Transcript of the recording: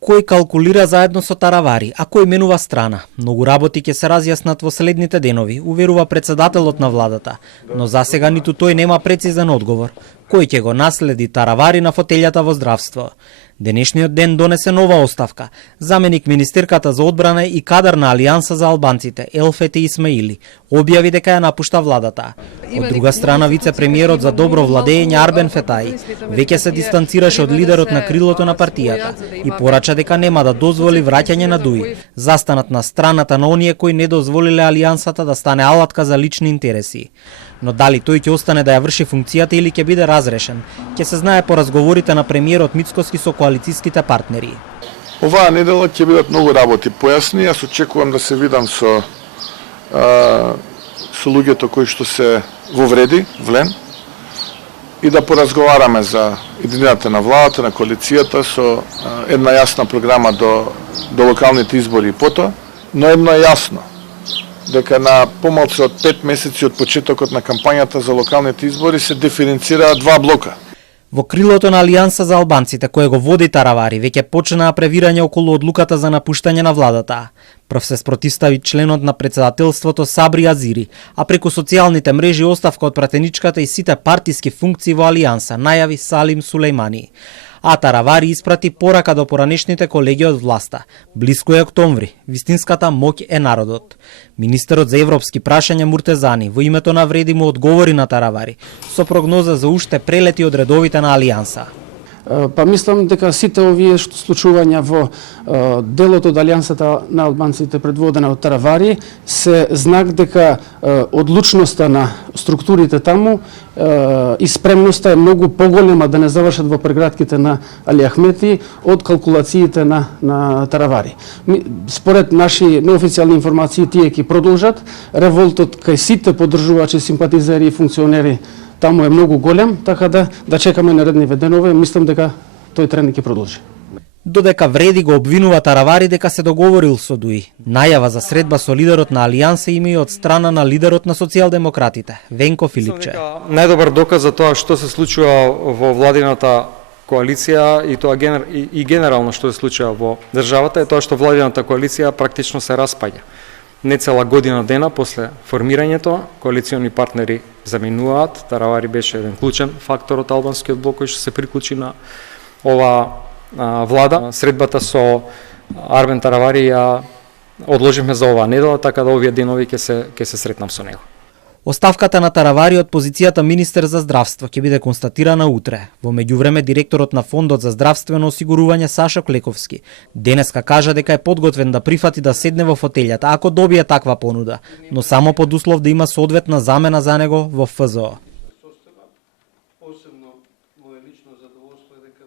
Кој калкулира заедно со Таравари, а кој менува страна? Многу работи ќе се разјаснат во следните денови, уверува председателот на владата, но засега ниту тој нема прецизен одговор. Кој ќе го наследи Таравари на фотелјата во здравство? Денешниот ден донесе нова оставка. Заменик министерката за одбрана и кадар на Алијанса за албанците, Елфети Исмаили, објави дека ја напушта владата. Од друга страна, вице-премиерот за добро владење Арбен Фетаи веќе се дистанцираше од лидерот на крилото на партијата и порача дека нема да дозволи враќање на ДУИ, застанат на страната на оние кои не дозволиле Алијансата да стане алатка за лични интереси. Но дали тој ќе остане да ја врши функцијата или ќе биде разрешен, ќе се знае по разговорите на премиерот Мицкоски со коалицијските партнери. Оваа недела ќе бидат многу работи појасни. Јас очекувам да се видам со луѓето кои што се во вреди, влен, и да поразговараме за идејата на владата, на коалицијата со една јасна програма до локалните избори и потоа, но едно е јасно, дека на помалку од 5 месеци од почетокот на кампањата за локалните избори се диференцираат два блока. Во крилото на Алијанса за албанците, кое го води Таравари, веќе почнаа превирање околу одлуката за напуштање на владата. Прв се спротивстави членот на председателството Сабри Азири, а преку социјалните мрежи оставка од пратеничката и сите партиски функции во Алијанса, најави Салим Сулејмани. А Таравари испрати порака до поранешните колеги од власта. Блиско е октомври, вистинската моќ е народот. Министерот за европски прашања Муртезани во името на вреди му одговори на Таравари со прогноза за уште прелети од редовите на Алијанса. Па мислам дека сите овие случувања во делот од Алијансата на албанците предводена од Таравари се знак дека одлучноста на структурите таму и спремноста е многу поголема да не завршат во прегратките на Али Ахмети од калкулациите на Таравари. Според наши неофицијални информации тие ќе продолжат. Револтот кај сите поддржувачи, симпатизери и функционери таму е многу голем, така да чекаме наредниве денове, мислам дека тој тренд ќе продолжи. Додека вреди го обвинува Таравари дека се договорил со ДУИ. Најава за средба со лидерот на Алијанса има и од страна на лидерот на социјалдемократите, Венко Филипче. Најдобар доказ за тоа што се случува во владината коалиција и тоа генерално што се случува во државата е тоа што владината коалиција практично се распаѓа. Нецела година дена после формирањето, коалициони партнери заминуваат. Таравари беше еден клучен фактор од албанскиот блок кој што се приклучи на оваа влада. Средбата со Арбен Таравари ја одложивме за оваа недела, така да овие денови ќе се сретнам со него. Оставката на Таравари од позицијата министер за здравство ќе биде констатирана утре. Во меѓувреме директорот на Фондот за здравствено осигурување Саша Клековски денеска кажа дека е подготвен да прифати да седне во фотелјата ако добие таква понуда, но само под услов да има соодветна замена за него во ФЗО.